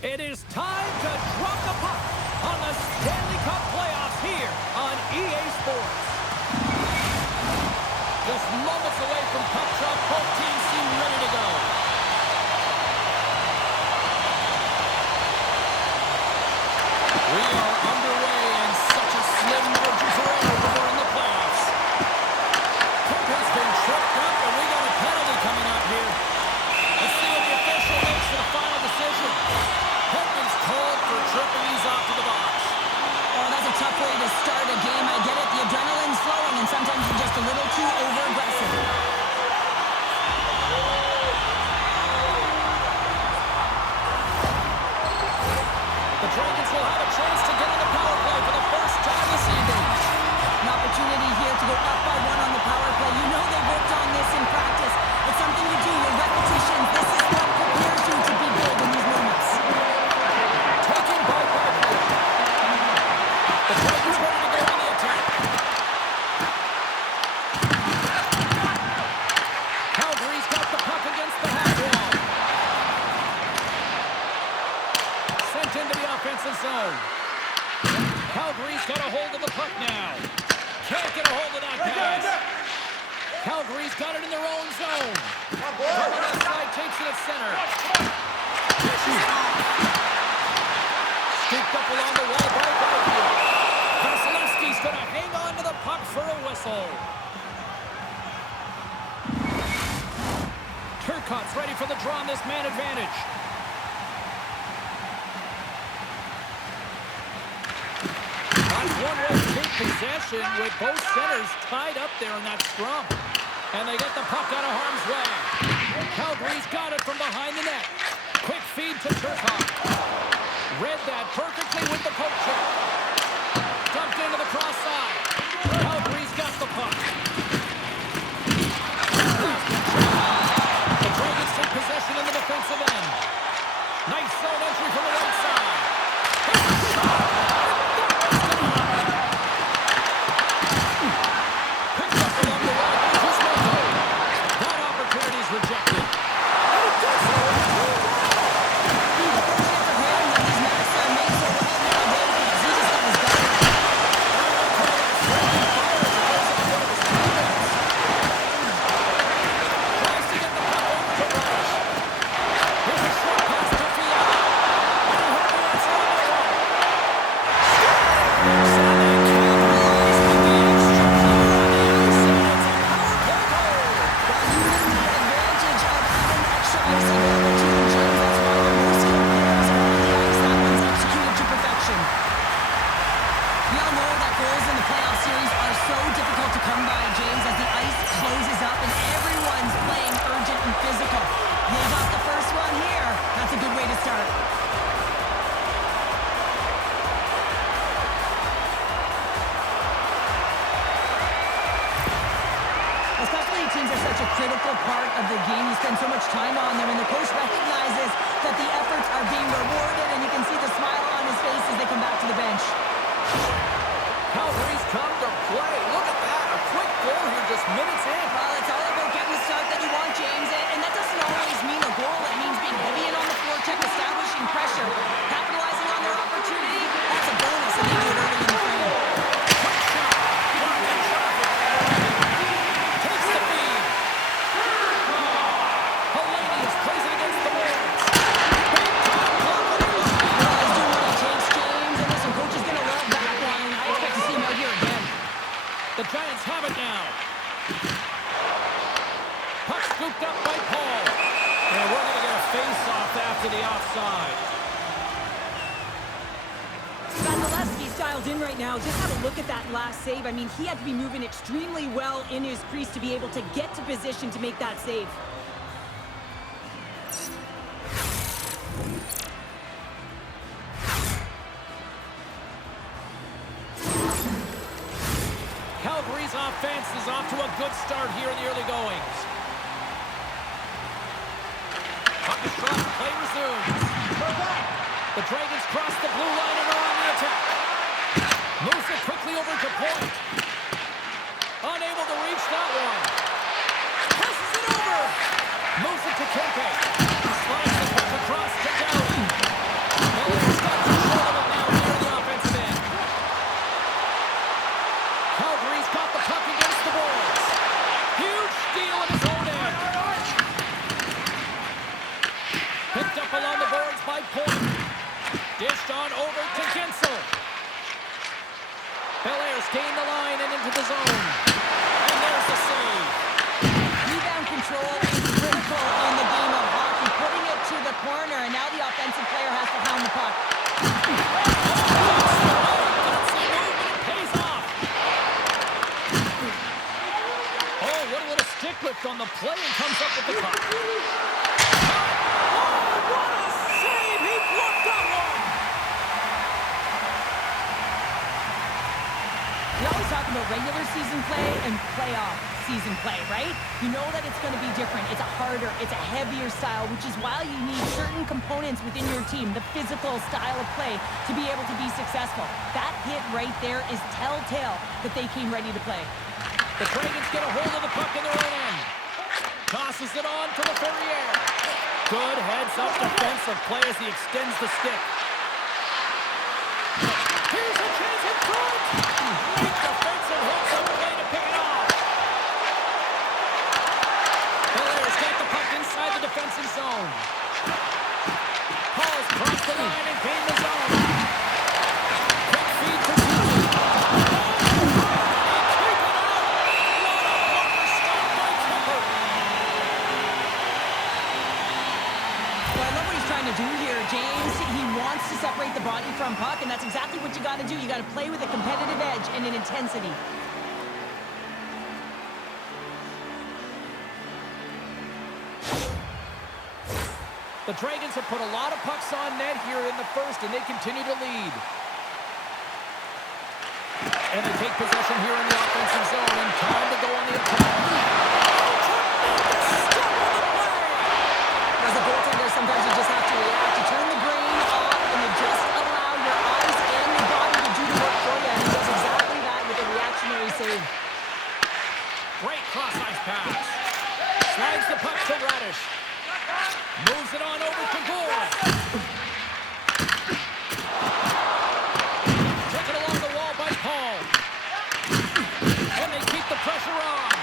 It is time to drop the puck on the Stanley Cup playoffs here on EA Sports. Just moments away from puck drop, both teams seem ready to go. We are underway in such a slim margin for error when we're in the playoffs. Puck has been tripped up, and we got a penalty coming up here. Let's see what the official makes for the final decision. Hogan's called for tripping. He's off to the box. Oh, that's a tough way to start a game. I get it. The adrenaline's flowing, and sometimes you're just a little too over-aggressive. The Dragons will have a chance to get on the power play for the first time this evening. An opportunity here to go up by one on the power play. You know they worked on this in practice. It's something you do with repetitions. This is what prepares you to be big in these moments. Taken by Beltrae. The Dragons ready to go on the attack. Calgary's got the puck against the half wall. Sent into the offensive zone. Calgary's got a hold of the puck now. Can't get a hold of that pass. Calgary's got it in their own zone. Cover left side takes it at center. Scooped up along the wall by Beltrae. Vasilevsky's going to hang on to the puck for a whistle. Turcotte's ready for the draw on this man advantage. That's one way to take possession with both centers tied up there in that scrum. And they get the puck out of harm's way. Calgary's got it from behind the net. Quick feed to Turcotte. Read that perfectly with the poke check. Dumped into the cross side. Calgary's got the puck. The Dragons take possession in the defensive end. Nice zone entry from the right side. Rejected. Critical part of the game. You spend so much time on them, and the coach recognizes that the efforts are being rewarded, and you can see the smile on his face as they come back to the bench. Calgary's come to play. Look at that. A quick goal here just minutes in. Well, it's all about getting the start that you want, James, and that doesn't always mean a goal. It means being heavy in on the forecheck, establishing pressure, capitalizing on their opportunity. That's a bonus, and they do it early in the frame. The Giants have it now. Puck scooped up by Paul. And we're going to get a face-off after the offside. Vasilevsky's dialed in right now. Just have a look at that last save. I mean, he had to be moving extremely well in his crease to be able to get to position to make that save. Calgary's offense is off to a good start here in the early goings. Puck is dropped, play resumes. The Dragons cross the blue line and are on the attack. Moves it quickly over to point. Unable to reach that one. Passes it over. Moves it to Kempe. Slides the puck across to Downey. Picked up along the boards by Point. Dished on over to Gensel. Belair's gained the line and into the zone. And there's the save. Rebound control is critical in the game of hockey. Putting it to the corner, and now the offensive player has to hound the puck. Pays off. Oh, what a little stick lift on the play and comes up with the puck. Oh, what a save! He blocked that one! We always talk about regular season play and playoff season play, right? You know that it's going to be different. It's a harder, it's a heavier style, which is why you need certain components within your team, the physical style of play, to be able to be successful. That hit right there is telltale that they came ready to play. The Dragons get a hold of the puck in their own end. Tosses it on to Ferrier. Good heads-up defensive play as he extends the stick. Here's a chance in front. Great defensive hits on the way to pick it off. Belair's got the puck inside the defensive zone. Paul's crossed the line and gained the zone. Quick feed to Tucci. To do here, James, he wants to separate the body from puck, and that's exactly what you got to do. You got to play with a competitive edge and an intensity. The Dragons have put a lot of pucks on net here in the first, and they continue to lead. And they take possession here in the offensive zone, and time to go on the attack. As a goaltender, sometimes you just have to react. You turn the brain off, and you just allow your eyes and your body to do the work for you, and he does exactly that with a reactionary save. Great cross-ice pass. Slides the puck to Radish. Moves it on over to Gore. Taken along the wall by Paul. And they keep the pressure on.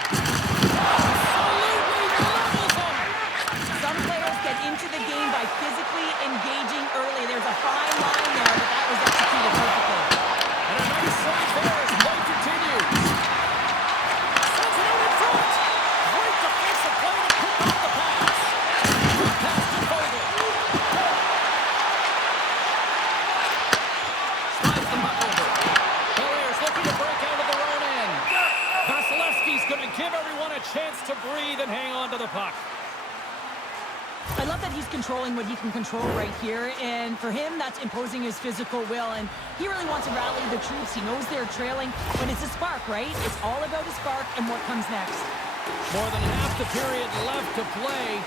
Absolutely levels them. Some players get into the game by physically engaging early. There's a fine line there, but that was executed perfectly. And a nice save there as play continues. Sends it out in front. Great defensive play to pick off the pass. Good pass to Vogel. Slides the puck over. Belair's looking to break out of their own end. Vasilevsky's going to give everyone a chance to breathe and hang on to the puck. I love that he's controlling what he can control right here, and for him, that's imposing his physical will, and he really wants to rally the troops. He knows they're trailing, but it's a spark, right? It's all about a spark and what comes next. More than half the period left to play.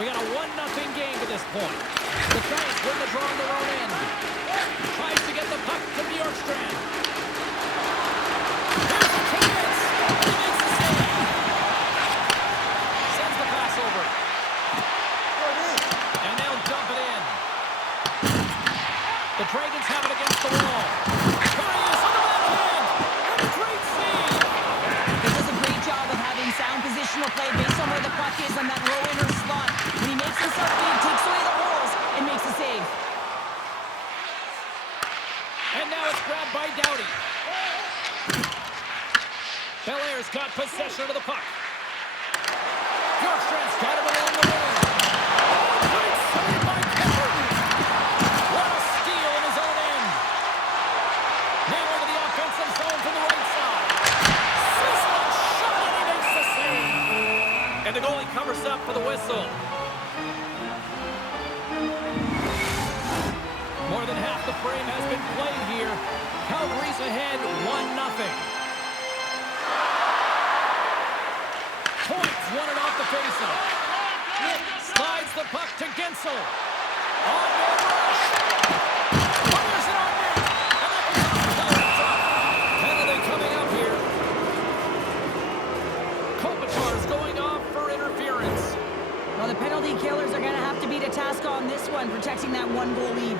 We got a 1-0 game to this point. The Giants win the draw on their own end. Tries to get the puck to Bjorkstrand. Here's a chance. He makes the save. Sends the pass over. And they'll dump it in. The Dragons have it against the wall. There he is on the backhand. And a great save. He does a great job of having sound positional play based on where the puck is on that low inner slot. When he makes himself big, takes away the holes, and makes a save. And now it's grabbed by Doughty. Belair's got possession of the puck. Bjorkstrand's got it along the wing. Great save by Kemper. What a steal in his own end. Now into the offensive zone from the right side. Sisson shot and he makes the save. And the goalie covers up for the whistle. More than half the frame has been played here. Calgary's ahead 1-0. Points won it off the faceoff. Slides the puck to Gensel. On the rush. Fires it on net. And that was out. Penalty coming up here. Kopitar's going off for interference. Well, the penalty killers are going to have to beat a task on this one, protecting that 1-goal lead.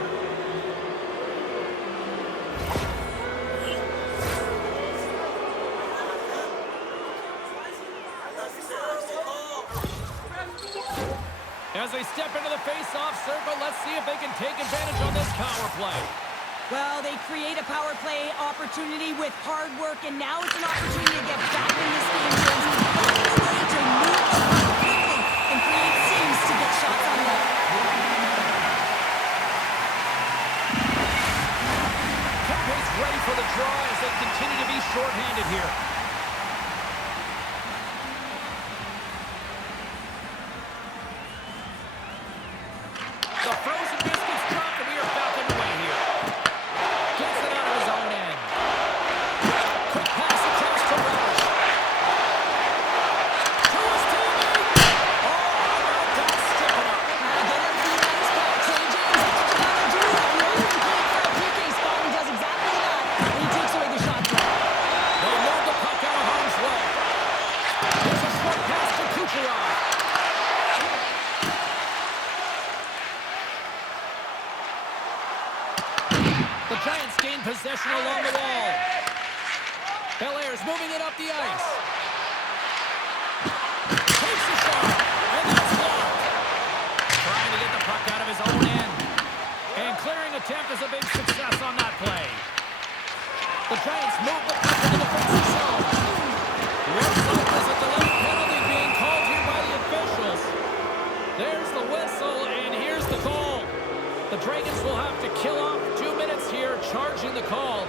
As they step into the face-off, face-off circle. Let's see if they can take advantage on this power play. Well, they create a power play opportunity with hard work, and now it's an opportunity to get back in this game, James. Find a way to move the puck quickly and create seams to get shots on net. Kempe's ready for the draw as they continue to be shorthanded here. The frozen biscuits dropped, and we are back underway here. Gets it out of his own end. Quick pass across to Rush. To his teammate. Oh, now that's stripping up. Get him the ice back, James. That's what you gotta do. If you're only playing for a PK spot, he does exactly that, and he takes away the shot throw. They move the puck out of harm's way. There's a short pass to Kucherov. The Giants gain possession along the wall. Belair's moving it up the ice. Takes a shot, and that's blocked. Trying to get the puck out of his own end. And clearing attempt is a big success on that play. The Giants move the puck into the defensive zone. Looks like there's a delayed penalty being called here by the officials. There's the whistle, and here's the call. The Dragons will have to kill off 2 minutes here, charging the call.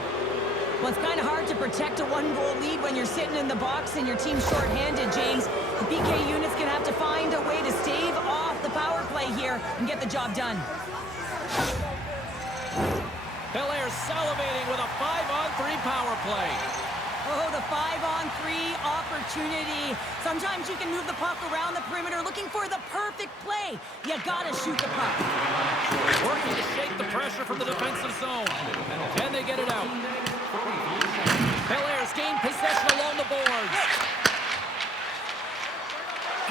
Well, it's kind of hard to protect a one-goal lead when you're sitting in the box and your team's shorthanded, James. The PK unit's going to have to find a way to stave off the power play here and get the job done. Belair salivating with a 5-on-3 power play. Oh, the 5-on-3 opportunity. Sometimes you can move the puck around the perimeter looking for the perfect play. You gotta shoot the puck. Working to shake the pressure from the defensive zone. Can they get it out? Belair's gained possession along the boards.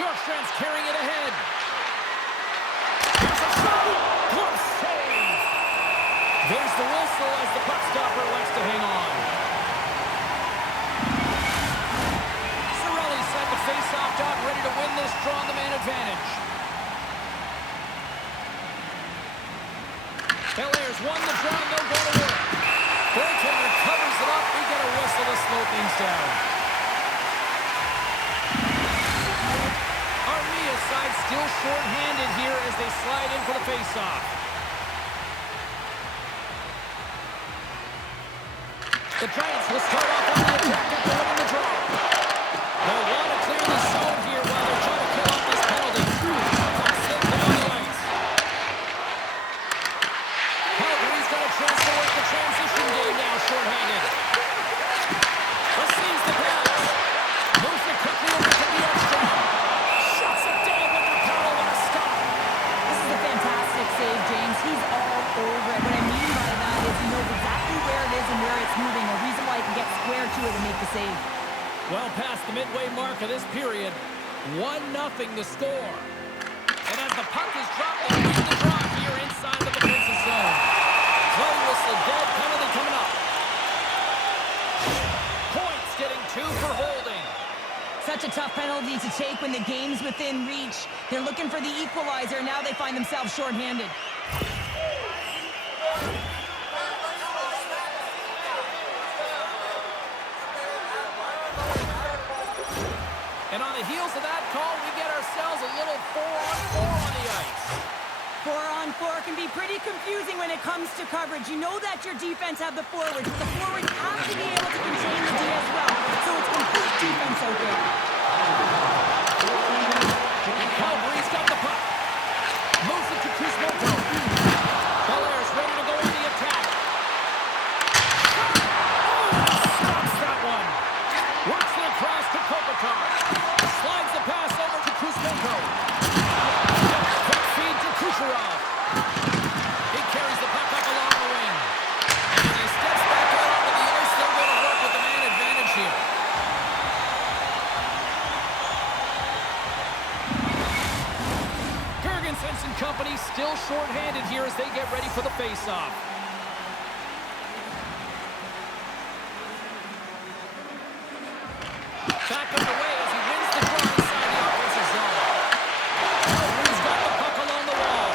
Bjorkstrand's carrying it ahead. Here's a shot. Close save. There's the whistle as the puck stopper likes to hang on. Cirelli set the face-off dot, ready to win this draw on the man advantage. Belair's won the draw, and they'll go to work. Beltrae covers it up. We get a whistle to slow things down. Armia's side still short-handed here as they slide in for the face-off. The Giants will start off on the attack after winning the draw. They'll want to clear the zone here while they're trying to kill off this penalty. Puck slipped down the ice. Calgary's got a chance to work the transition game now, shorthanded. Receives the pass. Moves it quickly over to Bjorkstrand. Shuts it down with the power with a stop. This is a fantastic save, James. He's all over it. What I mean by that is he knows exactly where it is and where it's moving. A reason why he can get square to it and make the save. Well past the midway mark of this period, 1-0 the score. And as the puck is dropped, they win the draw here inside the defensive zone. Play whistle dead, penalty coming up. Points getting 2 for holding. Such a tough penalty to take when the game's within reach. They're looking for the equalizer. Now they find themselves shorthanded. And on the heels of that call, we get ourselves a little 4-on-4 on the ice. 4-on-4 can be pretty confusing when it comes to coverage. You know that your defense have the forwards, but the forwards have to be able to contain the D as well. So it's complete defense out there. Calgary's got the puck. Moves it to Kuzmenko. Belair's ready to go in the attack. Stops that one. Works it across to Kopitar. Slides the pass over to Kuzmenko. Quick feed to Kucherov. He carries the puck up along the wing. And he steps back out onto the ice. They'll go to work with the man advantage here. Gergensen's and company still short-handed here as they get ready for the face-off. Back underway as he wins the draw inside the offensive zone. Calgary's got the puck along the wall.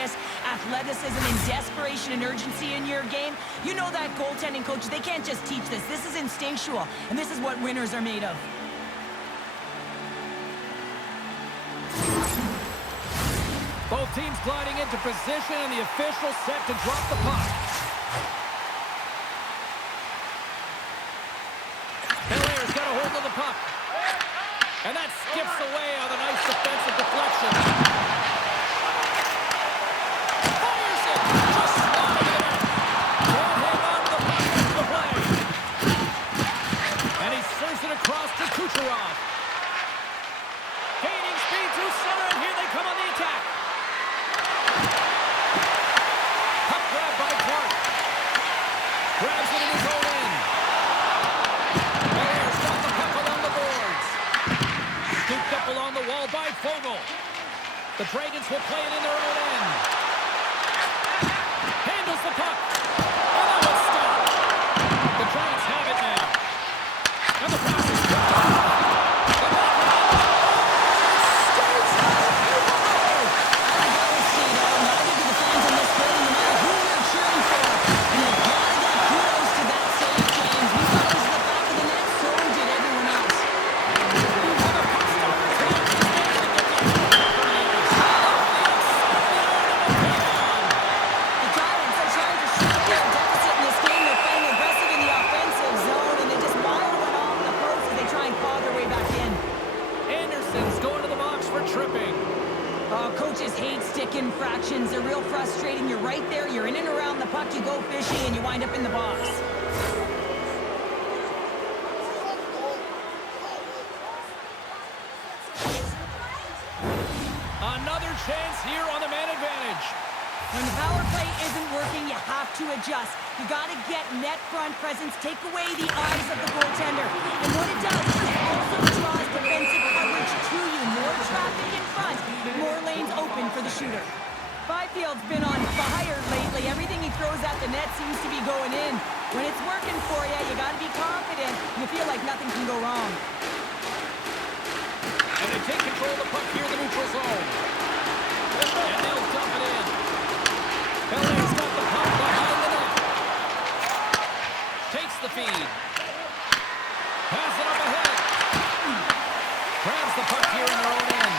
quickness, athleticism, and desperation and urgency in your game. You know that goaltending coach, they can't just teach this. This is instinctual, and this is what winners are made of. Both teams gliding into position, and the official set to drop the puck. Belair's got a hold of the puck. And that skips away on a nice defensive deflection. Fires it! Just sliding it out. Can't hang on to the puck into the play. And he serves it across to Kucherov. Gaining speed through center, and here they come on the attack. Puck grab by Clark. Grabs it in his own end. Belair's got the puck along the boards. Scooped up along the wall by Fogle. The Dragons will play it in their own end. Handles the puck. And that one's stopped. The Giants have it now. And the pass is picked up. The backhand. Stays out. I gotta say, though, neither do the fans in this building, no matter who you're cheering for. And you gotta give kudos to that save, James. We thought it was the back of the net, so did everyone else. The Giants are trying to shrink their deficit in this game. They're playing aggressive in the offensive zone, and they just fire one off the post as they try and claw their way back in. Anderson's going to the box for tripping. Coaches hate stick infractions. They're real frustrating. You're right there. You're in and around the puck. You go fishing, and you wind up in the box. Another chance here on the man advantage. When the power play isn't working, you have to adjust. You got to get net front presence, take away the eyes of the goaltender. And what it does is it also draws defensive coverage to you. More traffic in front, more lanes open for the shooter. Byfield's been on fire lately. Everything he throws at the net seems to be going in. When it's working for you, you got to be confident. You feel like nothing can go wrong. And they take control of the puck here in the neutral zone. And they'll dump it in. Belair's got the puck behind the net. Takes the feed. Pass it up ahead. Grabs the puck here in their own end.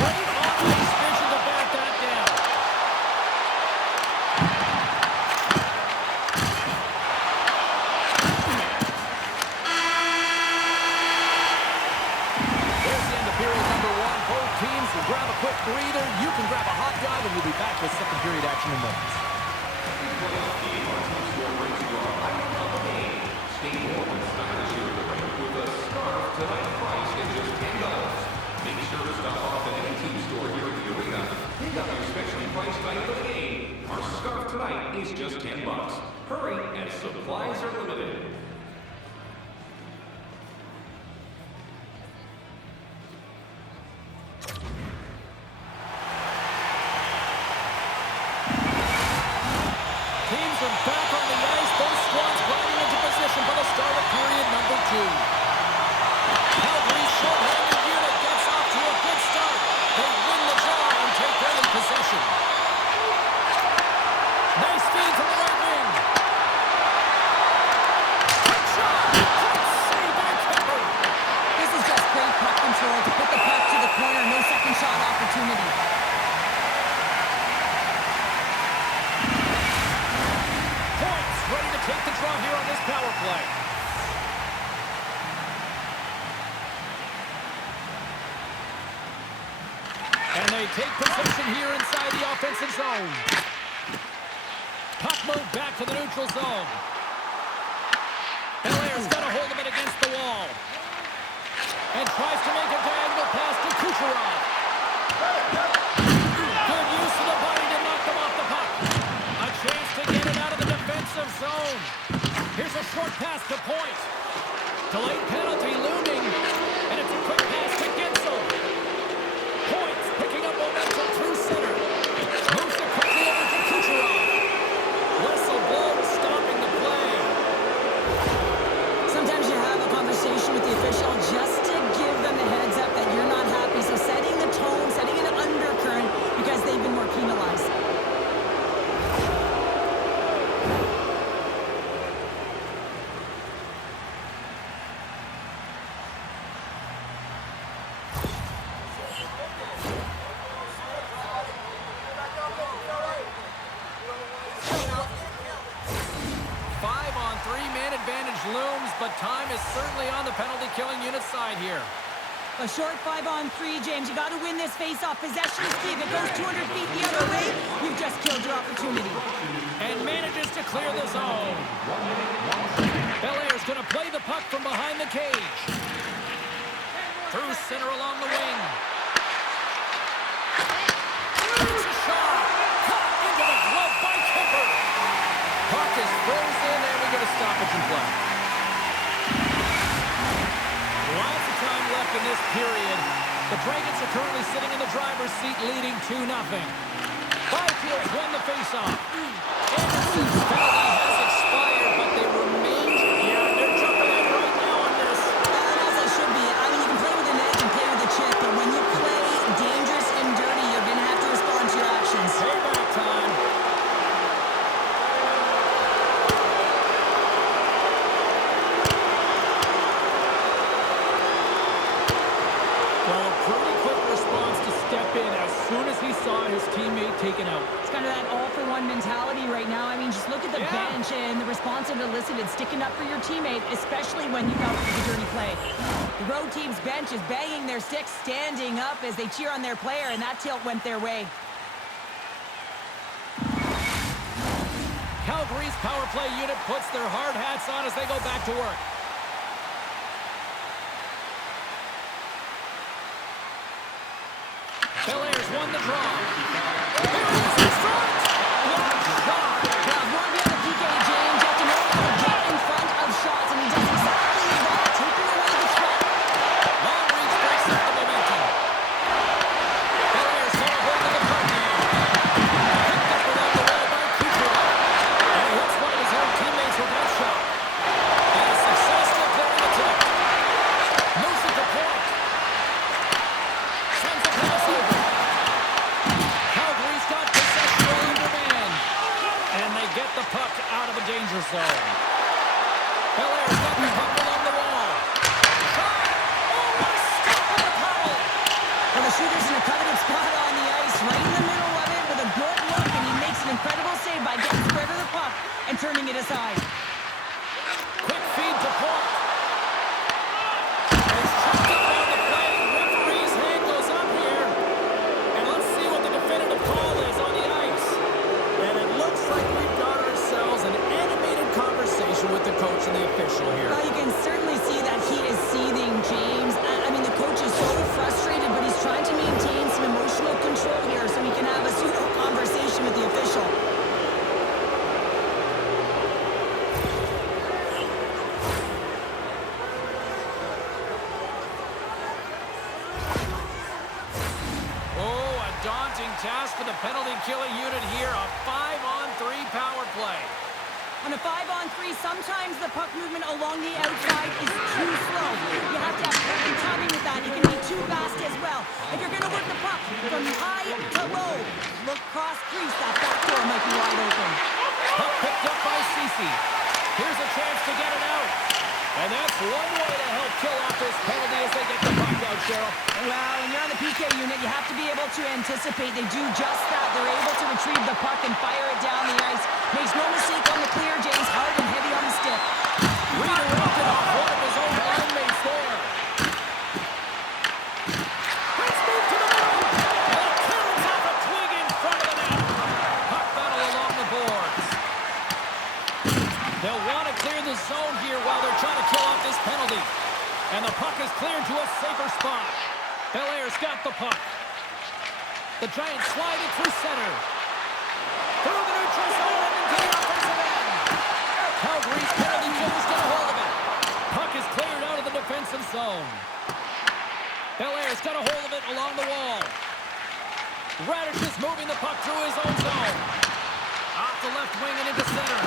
Great on-ice vision to back that down. There's the end of period number one. Both teams will grab a quick breather. You can grab a hot dog, and we'll be back with second period action in moments. Our scarf tonight is just $10. Hurry, as supplies are limited. Teams are back on the ice. Both squads riding into position for the start of period number two. Calgary's short-handed unit gets off to a good start. They win the draw and take early possession. Nice feed from the right wing. Quick shot. Quick save by Pepper. This is just great puck control to put the puck to the corner. No second shot opportunity. Points ready to take the draw here on this power play. And they take possession here inside the offensive zone. Puck moved back to the neutral zone. Belair's got a hold of it against the wall. And tries to make a diagonal pass to Kucherov. Good use of the body to knock them off the puck. A chance to get it out of the defensive zone. Here's a short pass to Point. Delayed penalty looming. And it's a quick pass to Gensel. Points picking up momentum through center. Moves it quickly over to Kucherov. Whistle blows, stopping the play. Sometimes you have a conversation with the official just to give them the heads up that you're not happy. So setting the tone, setting an undercurrent because they've been more penalized. looms, but time is certainly on the penalty-killing unit side here. A short 5-on-3, James. You got to win this face-off. Possession is key. If it goes 200 feet the other way, you've just killed your opportunity. And manages to clear the zone. Belair's going to play the puck from behind the cage. Through center along the wing. It's a shot. Caught into the glove by Kemper. Puck is frozen, and we get a stoppage in play. Lots of time left in this period. The Dragons are currently sitting in the driver's seat, leading 2-0. Byfield's won the faceoff. Anderson's penalty has expired, but they remain. Yeah, they're jumping in right now on this. As they should be. I mean, you can play with an edge and play with a chip, but when you play dangerous and dirty, you're going to have to respond to your actions. Payback time. Well, a pretty quick response to step in as soon as he saw his teammate taken out. It's kind of that all-for-one mentality right now. I mean, just look at the bench and the response it elicited, sticking up for your teammate, especially when you got the dirty play. The road team's bench is banging their sticks, standing up as they cheer on their player, and that tilt went their way. Calgary's power play unit puts their hard hats on as they go back to work. Belair's won the draw. There it is in front. What a shot. Now, if you want to be on the PK, James, you have to know how to get in front of shots, and he does exactly that, taking away the threat. Long reach breaks up the momentum. Belair's got a hold of the puck now. Picked up around the wall by Cooper. And he hits one of his own teammates with that shot. And a successful clearing attempt. Moves it to point. Sends the pass over. Calgary's got possession while under man. And they get the puck out of the danger zone. Belair's got the puck along the wall. Shot! Oh, what a stop on the puddle! Well, the shooter's in a coveted spot on the ice, right in the middle of it with a good look, and he makes an incredible save by getting square to the puck and turning it aside. Quick feed to point. It's chopped up on the play. Referee's hand goes up here. And let's see what the definitive call is on the ice. And it looks like we've got ourselves an animated conversation with the coach and the official here. Well, you can certainly see that he is seething, James. I mean, the coach is so frustrated, but he's trying to maintain some emotional control here so he can have a pseudo conversation with the official. Oh, a daunting task for the penalty-killing unit here. A 5-on-3 power play. On a 5-on-3, sometimes the puck movement along the outside is too slow. You have to have perfect timing with that. It can be too fast as well. If you're going to work the puck from high to low, look cross crease. That back door might be wide open. Puck picked up by Ceci. Here's a chance to get it out. And that's one way to help kill off this penalty as they get the puck out, Cheryl. Well, when you're on the PK unit, you have to be able to anticipate. They do just that. They're able to retrieve the puck and fire it down the ice. Makes no mistake on the clear, James. Hard and heavy on the stick. Redirected off one of his own line mates there. Let's move to the middle. And it comes off a twig in front of the net. Puck battle along the boards. They'll want to clear the zone here while they're trying to kill off this penalty. And the puck is cleared to a safer spot. Belair's got the puck. The Giants slide it through center. Through the neutral zone and into the offensive end. Calgary's penalty killer's got a hold of it. Puck is cleared out of the defensive zone. Belair's got a hold of it along the wall. Radish is moving the puck through his own zone. Off the left wing and into center.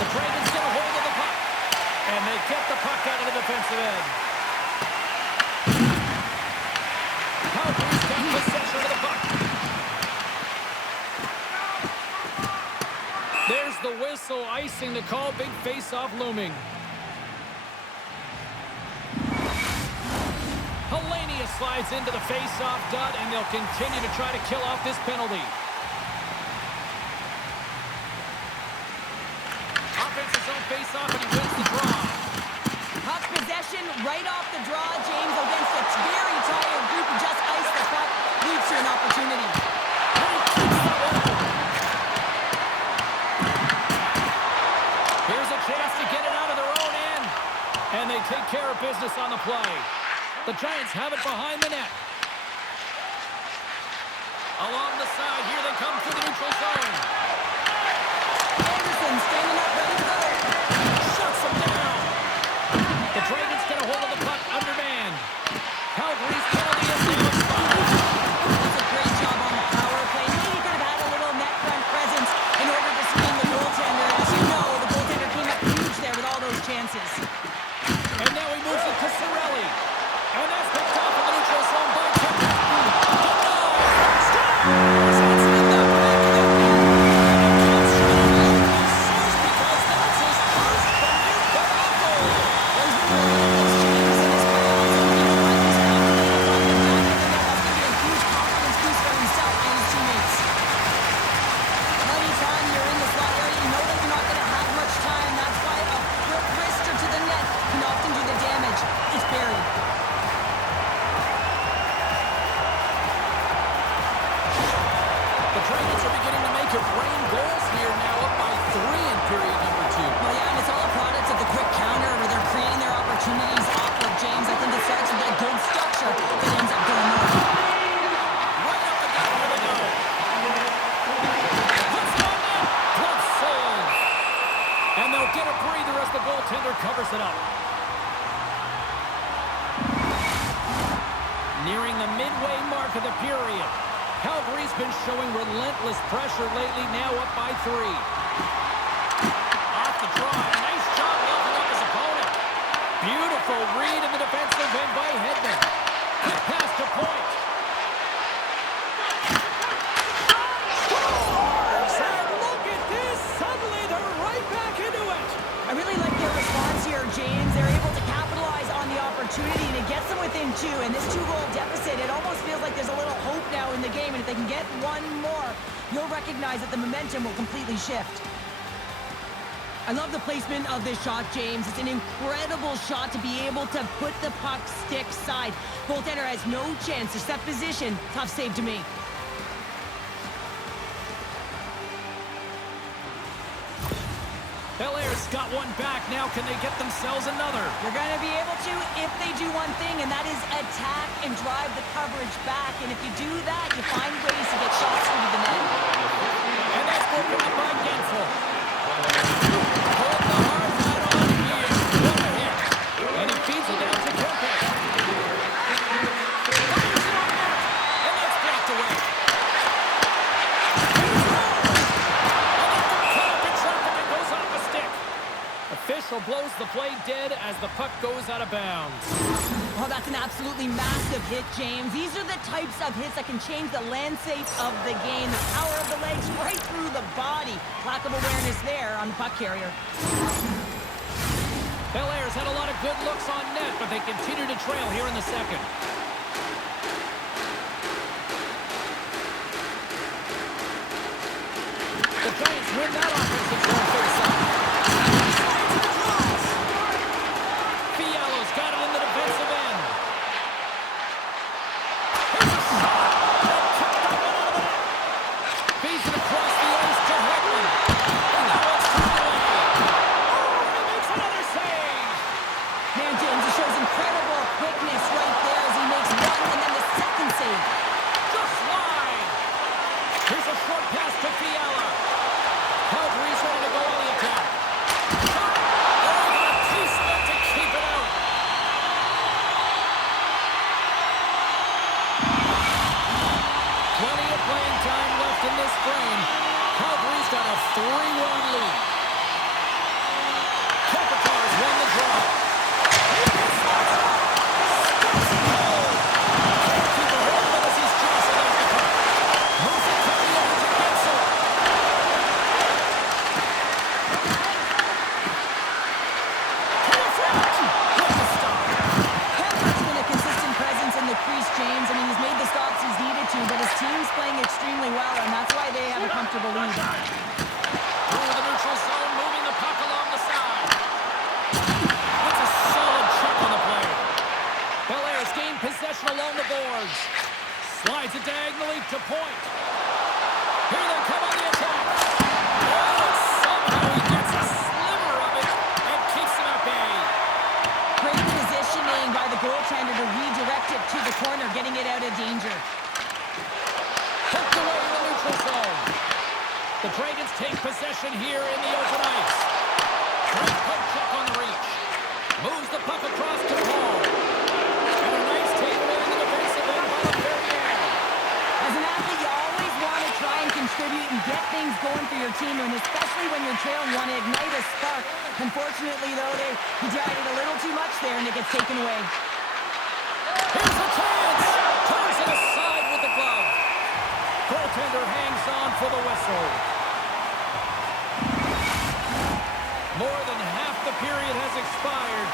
The Dragons get a hold of the puck. And they get the puck out of the defensive end. Calgary's got possession of the puck. There's the whistle, icing the call, big face-off looming. Helenius slides into the face-off dot, and they'll continue to try to kill off this penalty. Offensive zone face-off, and he wins the And they take care of business on the play. The Giants have it behind the net. Along the side, here they come through the neutral zone. Anderson standing up, ready to go. Shuts them down. The Dragons get a hold of the puck, undermanned. Calgary's penalty is now expired. That's a great job on the power play. Maybe could have had a little net front presence in order to screen the goaltender. As you know, the goaltender came up huge there with all those chances. And now he moves it to Cirelli. And that's picked off in the neutral zone by Tippett. Scores! It's in the back of the net. Because that's his first career playoff goal. There's been relentless changes in his playoffs. And he's finally got the puck in the net. That's going to be a huge confidence boost for himself and his teammates. Anytime you're in the slot area, you know that you're not going to have much time. That's why a quick wrister to the net can often do the damage. It's buried. The Dragons are beginning to make it rain goals here, now up by 3 in period number 2. Well, yeah, and it's all a product of the quick counter where they're creating their opportunities off of James. I think it starts with that good structure that ends up going north. Right up the gut, here they go. Puts it on net. Glove save. And they'll get a breather as the goaltender covers it up. Nearing the midway mark of the period. Calgary's been showing relentless pressure lately, now up by 3. Off the draw. Nice job locking up his opponent. Beautiful read in the defensive end by Hedman. Quick pass to point. Scores! And look at this. Suddenly they're right back into it. I really like their response here, James. They're able to capitalize on the opportunity, and it gets them within 2. And this 2-goal deficit, it almost feels like there's a little hope now in the game. And if they can get one more, you'll recognize that the momentum will completely shift. I love the placement of this shot, James. It's an incredible shot to be able to put the puck stick side. Goaltender has no chance to set position. Tough save to me. Belair's got one back. Now can they get themselves another? You're going to be able to if they do one thing, and that is attack and drive the coverage back. And if you do that, you find ways to get shots into the net. And that's broken up by Gensel. Hold the hard hat on here. What a hit. And he feeds it down to Kempe. Fires it on net. And that's blocked away. Official blows the play dead as the puck goes out of bounds. Oh, that's an absolutely massive hit, James. These are the types of hits that can change the landscape of the game. The power of the legs right through the body. Lack of awareness there on the puck carrier. Belair's had a lot of good looks on net, but they continue to trail here in the second. The Giants win that offensive zone face-off. Fialo's got it in the defensive end. Here's a shot. And kicked that one out of the net. Feeds it across the ice to Hedman. And now it's turned away. Oh, he makes another save. Man, James, he shows incredible quickness right there as he makes one and then the second save. Just wide. Here's a short pass to Fiala. Calgary's ready to go on the attack. Playing time left in this frame. Calgary's got a 3-1 lead. Kopitar's won the draw. Keeper holding it as he's jostling over the puck. Moves it quickly over to Gensel. To the front. What a stop. Kemper's been a consistent presence in the crease, James. I mean, he's made the stops he's needed to, but his team's playing extremely well, and that's why they have a comfortable lead. Through the neutral zone, moving the puck along the side. That's a solid check on the play. Belair's gained possession along the boards. Slides it diagonally to point. Here they come on the attack. Oh, somehow he gets a sliver of it and keeps them at bay. goaltender to redirect it to the corner, getting it out of danger. Poked away in the neutral zone. The Dragons take possession here in the open ice. Great poke check on the reach. Moves the puck across to Paul. And a nice takeaway in the defensive end by Carryberry. As an athlete, you always want to try and contribute and get things going for your team, and especially when you're trailing, you want to ignite a spark. Unfortunately, though, he tried it a little too much there, and it gets taken away. Here's a chance! Turns it aside with the glove. Goaltender hangs on for the whistle. More than half the period has expired.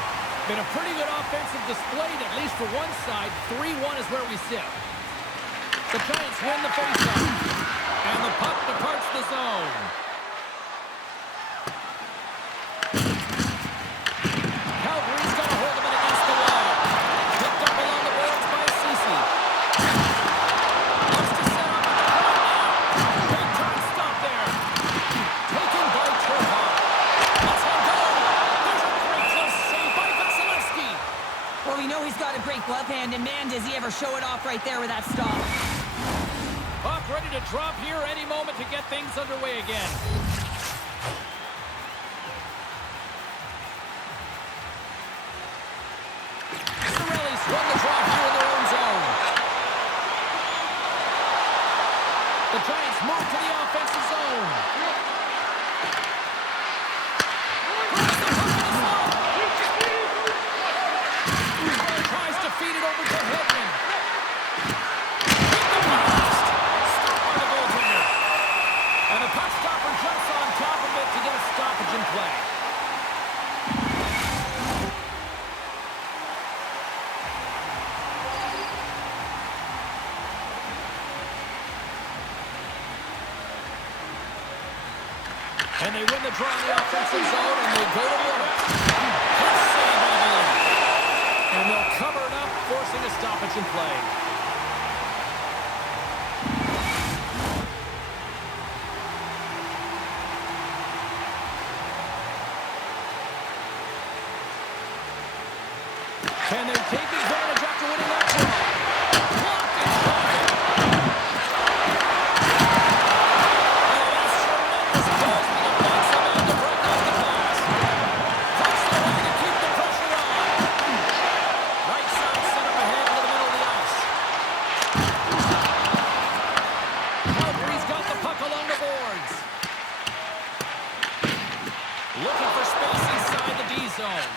Been a pretty good offensive display, at least for one side. 3-1 is where we sit. The Giants win the faceoff. And the puck departs the zone. Calgary's got a hold of it against the wall. Picked up along the boards by Ceci. Wants to set up at the point now. Big turn stop there. Taken by Turcotte. Let's him go. There's a great close save by Vasilevsky. Well, we know he's got a great glove hand, and man, does he ever show it off right there with that stop. Puck ready to drop here any moment to get things underway again. Cirelli's won the drop here in their own zone. The Giants move to the offensive zone. Grabs the puck in his glove. Tries to feed it over to Hedman. And the puck stopper jumps on top of it to get a stoppage in play. And they win the draw in the offensive zone, and they go to work. Good save by Beltrae. And they'll cover it up, forcing a stoppage in play. Can they take advantage after winning that draw? Blocked and shot. Oh, that's tremendous balls for the defensive end to break off the pass. Pucks the way to keep the pressure on. Right side set up ahead into the middle of the ice. Calgary's got the puck along the boards. Looking for space inside the D zone.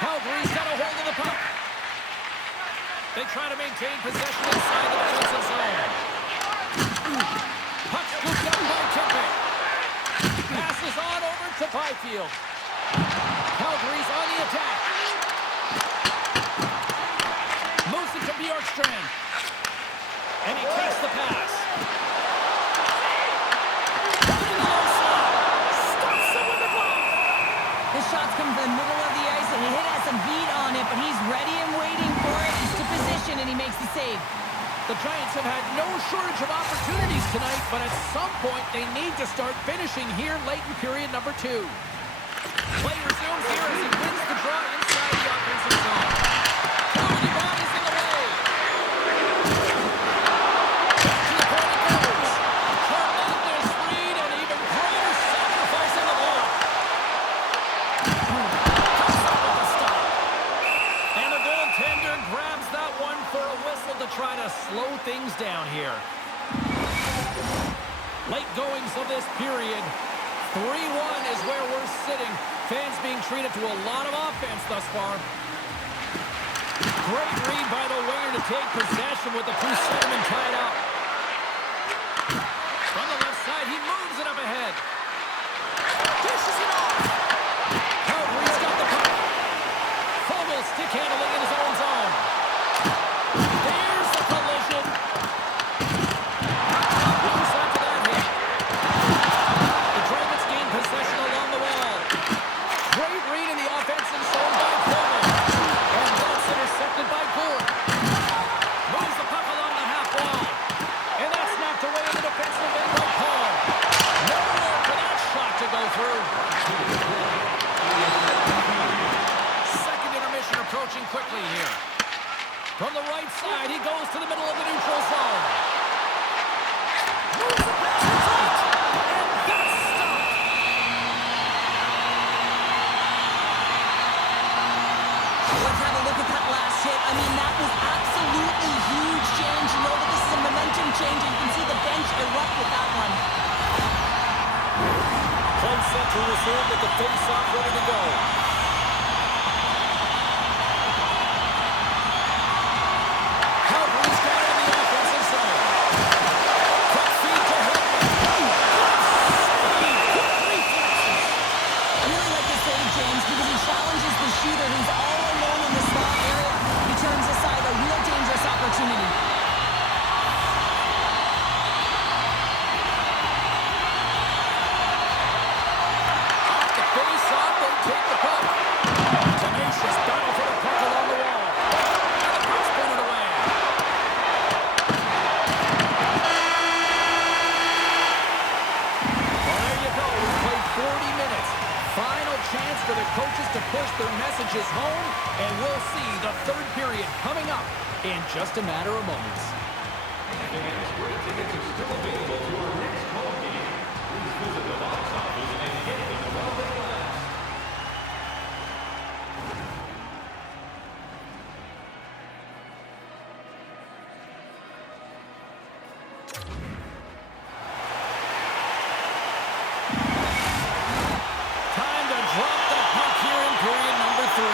Calgary's got a hold of the puck. They try to maintain possession inside the defensive zone. Puck scooped up by Kempe. Passes on over to Byfield. Calgary's on the attack. Moves it to Bjorkstrand. And he takes the pass. Down the low slot. Stops it with the glove. His shots come from the middle of the ice, and he has some heat on it, but he's ready and waiting for it. He's to position, and he makes the save. The Giants have had no shortage of opportunities tonight, but at some point they need to start finishing here late in period number 2. Play resumes here as he wins the draw inside the offensive zone. Cody bodies in the way. Back to the point it goes. Tremendous lead and even greater sacrifice in the block. Comes up with the stop. And the goaltender grabs that one for a whistle to try to slow things down here. Late goings of this period. 3-1 is where we're sitting. Fans being treated to a lot of offense thus far. Great read by the winger to take possession with the two centermen tied up. From the left side, he moves it up ahead. Dishes it off. Calgary's got the puck. Fogle stick handling in his own zone. There's the collision. Moves onto that hit. The Dragons gain possession along the wall. Great read in the offensive zone by Fogle. And that's intercepted by Gore. Moves the puck along the half wall. And that's knocked away in the defensive end by Paul. No more for that shot to go through. Second intermission approaching changing quickly here. From the right side, he goes to the middle of the neutral zone. Moves it back to front. And that's stopped. Let's have a look at that last hit. I mean, that was absolutely huge change. You know that this is a momentum change, and you can see the bench erupt with that one. Play set to resume with the face-off ready to go. Calgary's got it in the offensive zone. Quick feed to Hedman. Good reflexes. I really like this save, James, because he challenges the shooter who's all alone in the small area. He turns aside a real dangerous opportunity. Off the face-off, they take the puck. Tenacious battle for the puck along the wall. And the puck's pointed away. Well, there you go. We played 40 minutes. Final chance for the coaches to push their messages home, and we'll see the third period coming up in just a matter of moments. Fans, great tickets are still available to our next home game. Please visit the box office and get them while they last. Time to drop the puck here in period number 3.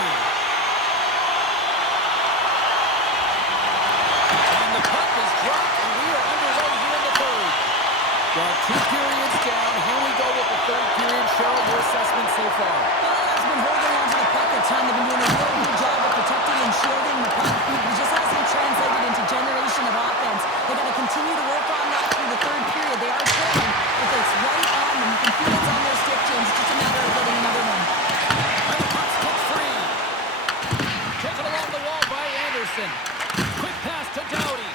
And the puck is dropped, and we are underway here in the third. Well, 2 periods down. Here we go with the third period. Cheryl, your assessment so far? Has been holding on to the puck a ton. They've been doing a really good job of protecting and shielding the puck. It just hasn't translated into generation of offense. They've got to continue to work on that through the third period. They are trailing, but it's right on them. You can feel it's on their stick, James. It's just a matter of getting another one. And the puck's kicked free. Taken along the wall by Anderson. Quick pass to Doughty.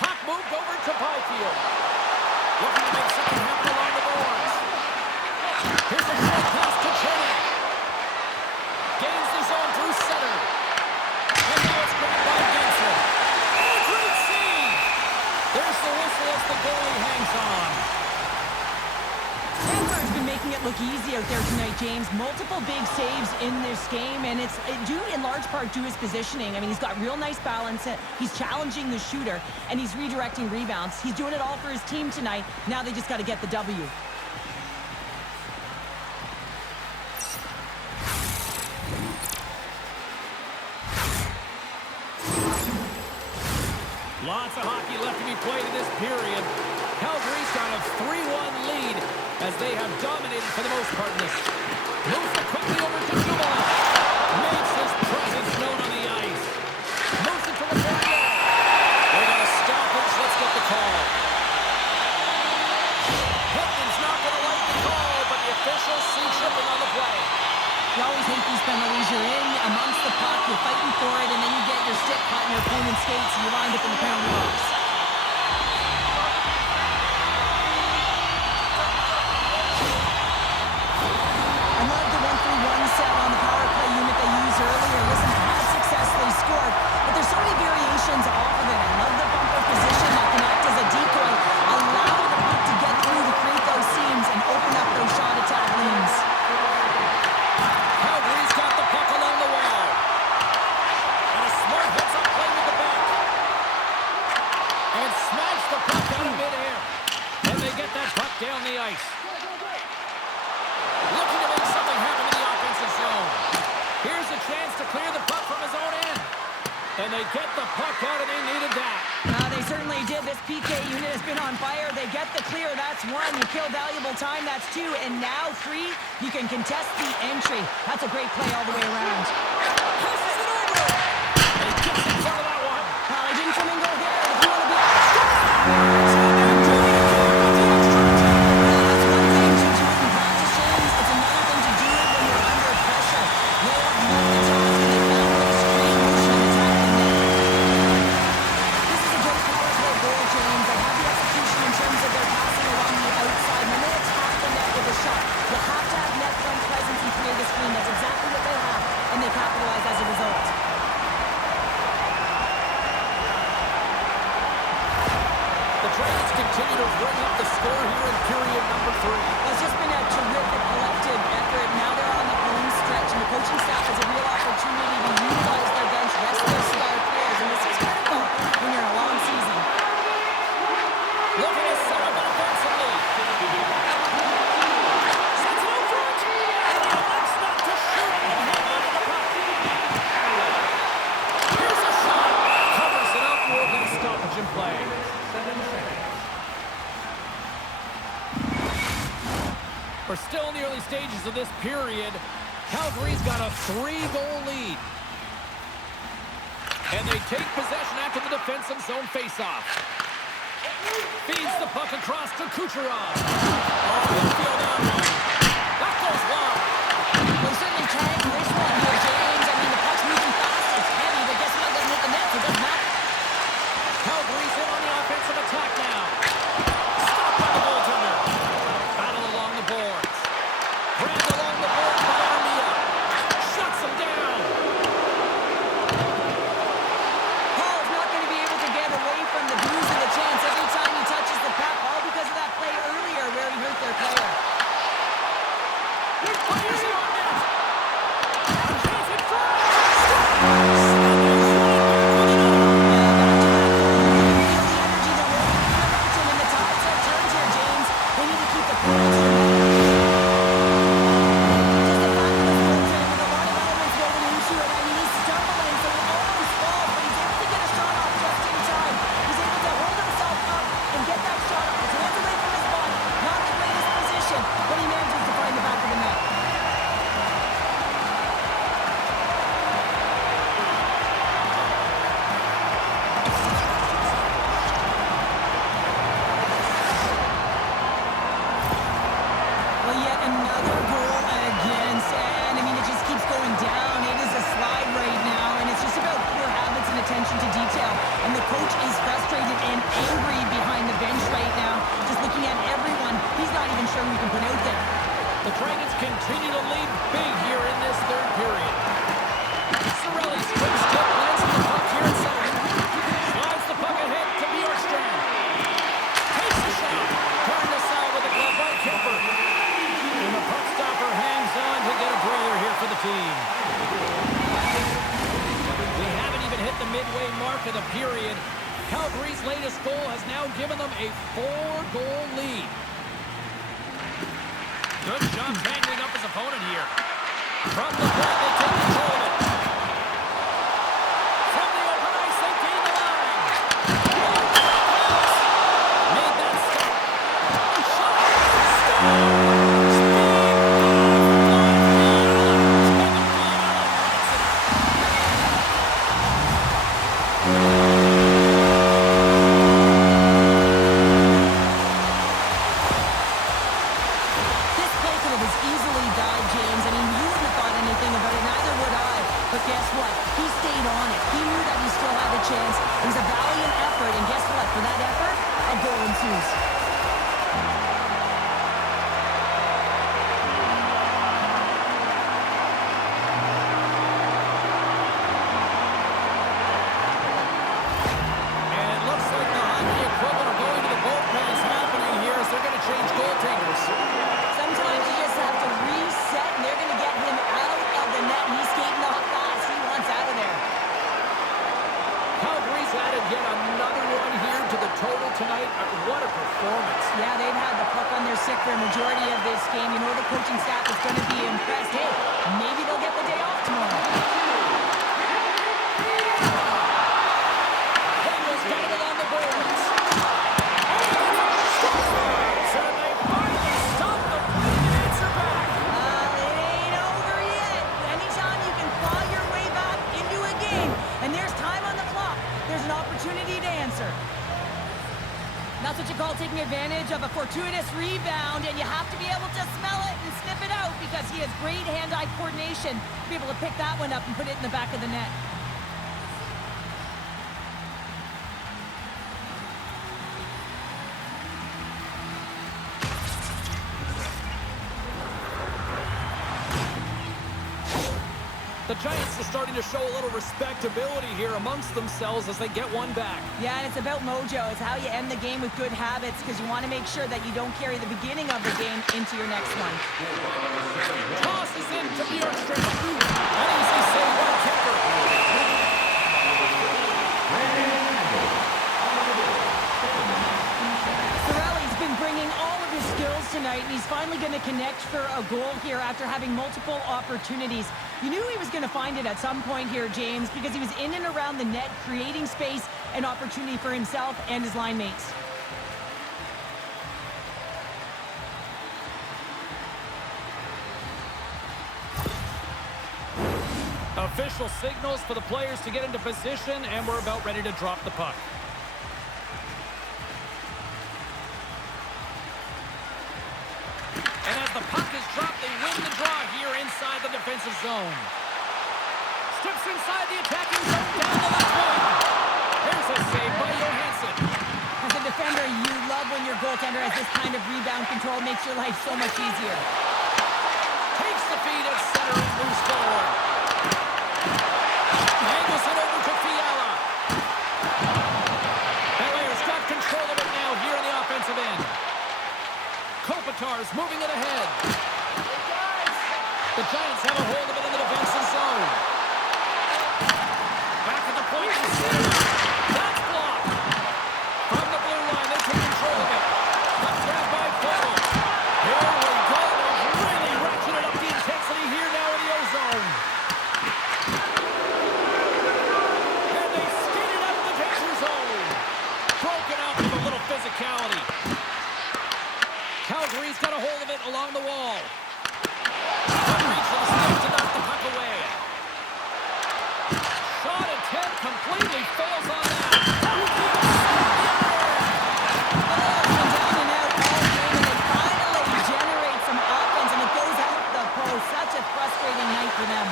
Puck moved over to Byfield. Looking to make something happen along the boards. Here's a short pass to Cheney. Gains the zone through center. And now it's grabbed by Benson. Oh, great save! There's the whistle as the goalie hangs on. Vancouver's been making it look easy out there tonight, James. Multiple big saves in this game, and it's due in large part to his positioning. I mean, he's got real nice balance. He's challenging the shooter, and he's redirecting rebounds. He's doing it all for his team tonight. Now they just got to get the W. Lots of hockey left to be played in this period. Calgary's got a 3-1 lead as they have dominated for the most part in this. Moves it quickly over to Dumoulin. Makes his presence known on the ice. Moves it to the front wall. They got a stoppage. Let's get the call. Hedman's not going to like the call, but the officials see tripping on the play. You always hate these penalties. You're in amongst the puck, you're fighting for it, and then you get your stick caught in your opponent's skates, and you wind up in the penalty box. I love the 1-3-1 set on the power play unit they used earlier. Listen, had success, they scored, but there's so many variations off of it. I love the bumper position that can act as a decoy, allow the puck to get through to create those seams and open up those shot attack lanes. Calgary's got the puck along the wall. And a smart hits up play with the back. And smacks the puck out of midair. And they get that puck down the ice. Looking to make something happen in the offensive zone. Here's a chance to clear the puck from his own end. And they get the puck out, and they needed that. They certainly did. This PK unit has been on fire. They get the clear. That's 1. You kill valuable time. That's 2. And now 3. You can contest the entry. That's a great play all the way around. Passes it over. And he gets in front of that one. Well, he didn't come and go there. If you want to be... That's one thing to do in practice, James. It's another thing to do it when you're under pressure. They have multitasked and they found those screen motion and attack the net. This is a great power play goal, James. They have the execution in terms of their passing along the outside. And then they attack the net with a shot. You have to have net front presence and create a screen. That's exactly what they have. continue to bring up the score here in period number 3. Well, it's just been a terrific collective effort. Now they're on the home stretch, and the coaching staff has a real opportunity to utilize their bench, rest their star players, and this is critical when you're in a long season. Looking to set up offensively. Sets it out front. And he elects not to shoot and hang on to the puck. Here's a shot. Covers it up. We'll get a stoppage in play. 7 seconds. We're still in the early stages of this period. Calgary's got a 3-goal lead. And they take possession after the defensive zone faceoff. Feeds the puck across to Kucherov. Oh, infield out one. That goes wide. We're certainly trying to this one here, James. I mean, the puck's moving fast. It's heavy, but guess what? It doesn't hit the net, so it doesn't matter. Calgary's in on the offensive attack now. Stopped by the goaltender. Battle along the boards. Grabbed along the boards by Armia. Shuts him down. Hall's not going to be able to get away from the bruise of the chance every time he touches the puck, all because of that play earlier where he hurt their player. Fires it on net. Chase it front. Well, yet another goal against, and I mean, it just keeps going down. It is a slide right now, and it's just about poor habits and attention to detail. And the coach is frustrated and angry behind the bench right now. Just looking at everyone, he's not even sure who he can put out there. The Dragons continue to lead big here in this third period. Cirelli's quick step lands the puck here in center. Slides the puck ahead to Bjorkstrand. Takes the shot. Turned aside with a glove by Kemper. And the puck stopper hangs on to get a breather here for the team. We haven't even hit the midway mark of the period. Calgary's latest goal has now given them a 4-goal lead. Good job tangling up his opponent here. From the point, they take control of it. From the open ice, they gain the line. Made that stop. Shot. Stop. This play could have as easily died, James. I mean, you wouldn't have thought anything about it, neither would I. But guess what? He stayed on it. He knew that he still had a chance. It was a valiant effort, and guess what? For that effort, a goal ensues. And it looks like the hockey equivalent of going to the bullpen is happening here as they're going to change goaltenders. Sometimes you just have to reset, and they're going to get him out of the net, and he's skating off fast. He wants out of there. Calgary's added yet another one here to the total tonight. What a performance. Yeah, they've had the puck on their stick for a majority of this game. You know the coaching staff is going to be impressed. Hey, maybe they'll get the day off tomorrow. Bengals got it on the boards. So they finally stop the play and answer back. It ain't over yet. Anytime you can claw your way back into a game, and there's time on the clock, there's an opportunity to answer. That's what you call taking advantage of a fortuitous rebound, and you have to be able to smell it and sniff it out because he has great hand-eye coordination to be able to pick that one up and put it in the back of the net. The Giants are starting to show a little respectability here amongst themselves as they get one back. Yeah, and it's about mojo. It's how you end the game with good habits because you want to make sure that you don't carry the beginning of the game into your next one. Tosses in to Bjorkstrand. An easy save by Kemper. Sorelli's been bringing all of his skills tonight, and he's finally going to connect for a goal here after having multiple opportunities. You knew he was going to find it at some point here, James, because he was in and around the net, creating space and opportunity for himself and his line mates. Official signals for the players to get into position, and we're about ready to drop the puck. And as the puck is dropped, they win the draw here inside the defensive zone. Steps inside the attacking zone, down the left wing. Here's a save by Johansson. As a defender, you love when your goaltender has this kind of rebound control. Makes your life so much easier. Takes the feed at center and moves forward. Angles it over to Fiala. Belair's got control of it now here in the offensive end. Kopitar's moving it ahead. The Giants have a hold of it in the defensive zone. Back at the point to center. That's blocked. From the blue line, they take control of it. Puck grab by Fogle. Here we go. They've really ratcheted up the intensity here now in the O-zone. And they skated out of the danger zone. Broken up with a little physicality. Calgary's got a hold of it along the wall. Good reach for the stick to knock the puck away. Shot attempt completely fails on that. Down and out all game, and they finally generate some offense, and it goes out the post. Such a frustrating night for them.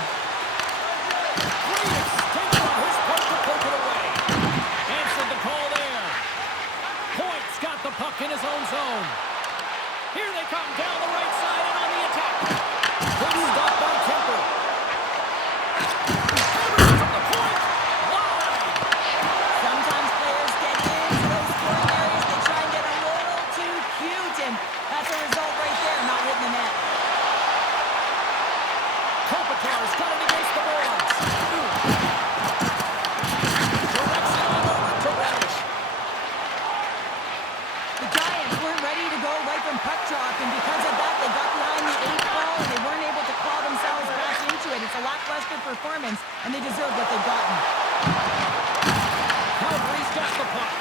Great extension on his part to poke it away. Answered the call there. Point's got the puck in his own zone. Here they come down the right side and on the attack. Good stop by Kemper. Hammers from the point. Wide. Sometimes players get into those scoring areas. They try and get a little too cute, and that's a result right there, not hitting the net. Kopitar's got it against the boards. Directs it on over to Reddish. The Giants weren't ready to go right from puck drop, and because of that, they got behind the 8 ball, and they weren't able to claw themselves back into it. It's a lackluster performance, and they deserve what they've gotten. Calgary's got the puck.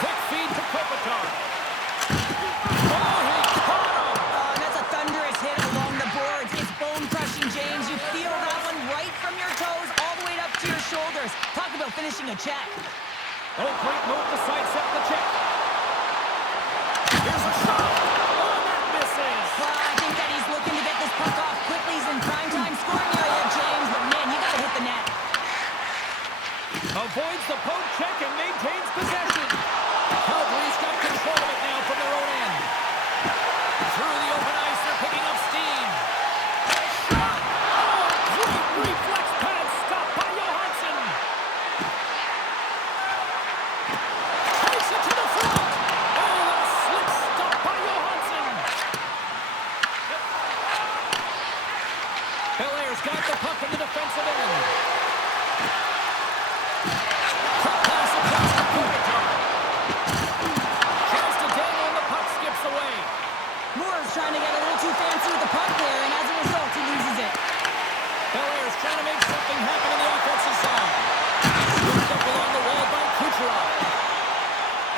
Quick feed to Kopitar. Oh, he caught him. And that's a thunderous hit along the boards. It's bone-crushing, James. You feel that one right from your toes all the way up to your shoulders. Talk about finishing a check. Oh, great move to sidestep the check. Here's a shot. Oh, that misses. I think that he's looking to get this puck off quickly. He's in primetime scoring area, James, but man, you gotta hit the net. Avoids the poke check and maintains possession. Calgary's got control of it now from their own end. Through the open ice, they're picking up steam. Shot. Oh, great reflex pad stop by Johansson. Takes it to the front. Oh, a slip stop by Johansson. Belair's got the puck in the defensive end. Quick pass across to Kopitar. Tries to dangle and the puck skips away. Moore's trying to get a little too fancy with the puck there, and as a result, he loses it. Belair's trying to make something happen in the offensive zone. Scooped up along the wall by Kucherov.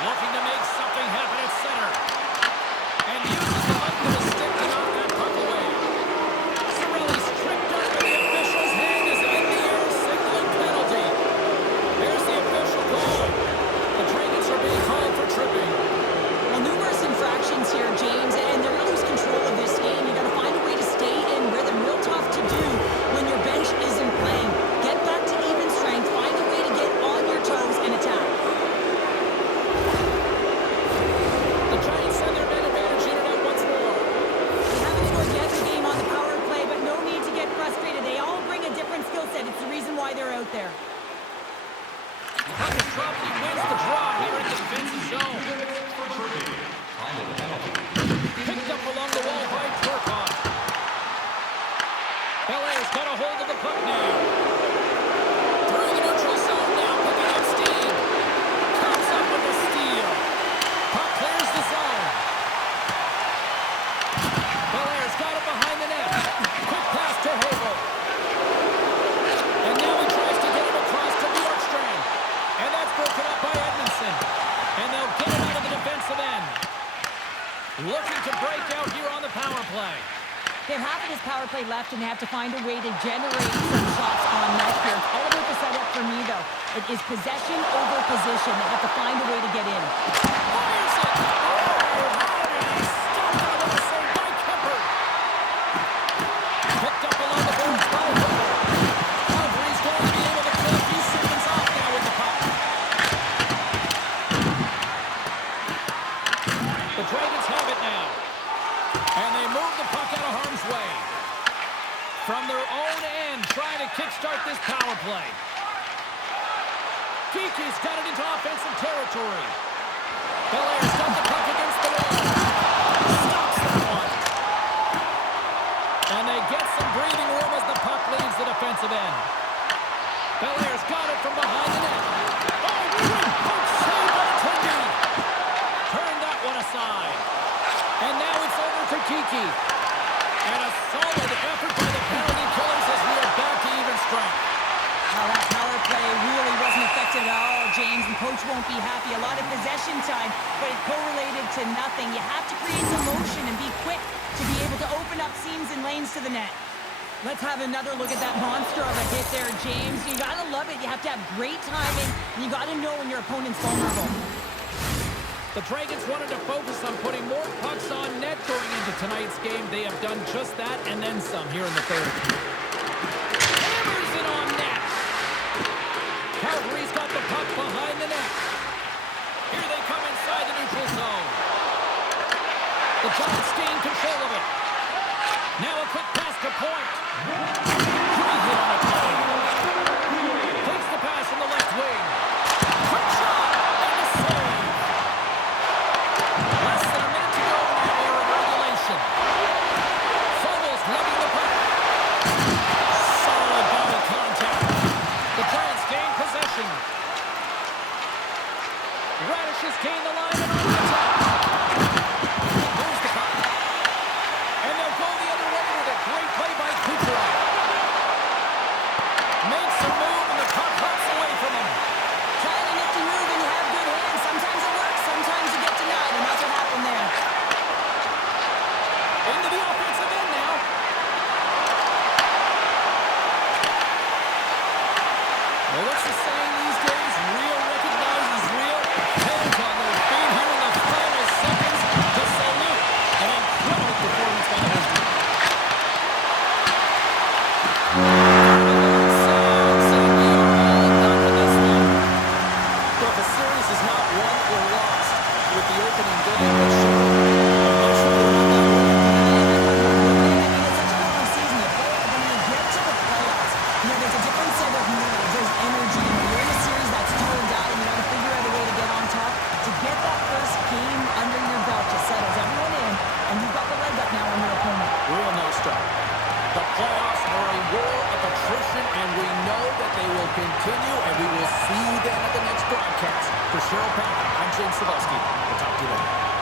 Looking to make something happen at center. And uses the length of his stick to knock that puck away. Sorelli's tripped up, and the official's hand is in the air. Belair's got a hold of the puck now. Through the neutral zone now, picking up steam. Comes up with the steal. Puck clears the zone. Belair's got it behind the net. Quick pass to Hagel. And now he tries to get it across to Bjorkstrand. And that's broken up by Edmondson. And they'll get it out of the defensive end. Looking to break out here on the power play. They have half of this power play left, and they have to find a way to generate some shots on net here. It's all about the setup for me, though. It is possession over position. They have to find a way to get in. Fires it! Oh, how did he stop that with a save by Kemper? Picked up along the boards by Hooker. Calgary's going to be able to kill a few seconds off now with the puck. The Dragons have it now. And they move the puck out of harm's way. From their own end, trying to kickstart this power play. Kiki's got it into offensive territory. Belair's got the puck against the wall. Stops that one. And they get some breathing room as the puck leaves the defensive end. Belair's got it from behind the net. Oh, great poke save by Tunde. Turned that one aside. And now it's over to Kiki. And a solid effort by the penalty killers as we are back to even strength. Now that power play really wasn't effective at all, James, and coach won't be happy. A lot of possession time, but it correlated to nothing. You have to create some motion and be quick to be able to open up seams and lanes to the net. Let's have another look at that monster of a hit there, James. You gotta love it. You have to have great timing, and you gotta know when your opponent's vulnerable. The Dragons wanted to focus on putting more pucks on net going into tonight's game. They have done just that and then some here in the third. Hammers it on net. Calgary's got the puck behind the net. Here they come inside the neutral zone. The Giants gain control of it. Now a quick pass to Point. Great hit on the play. Takes the pass from the left wing. Quick shot and a save. Less than a minute to go now here in regulation. Fogel's lugging the puck. Solid body contact. The Giants gain possession. Radish has gained the line and on the attack. Moves the puck. And they'll go the other way with a great play by Kucherov. Makes a move and the puck hops away from him. Trying to get to move and you have good hands. Sometimes it works, sometimes you get denied, and that's what happened there. Into the offensive end now. Well, what's the saying these days? Real recognizes real. Hands on their feet here in the final seconds to salute an incredible performance by the host team. But the series is not won or lost with the opening game. It's shown. Real no start. The playoffs are a war of attrition, and we know that they will continue, and we will see you then at the next broadcast. For Cheryl Packer, I'm James Cebulski. We'll talk to you later.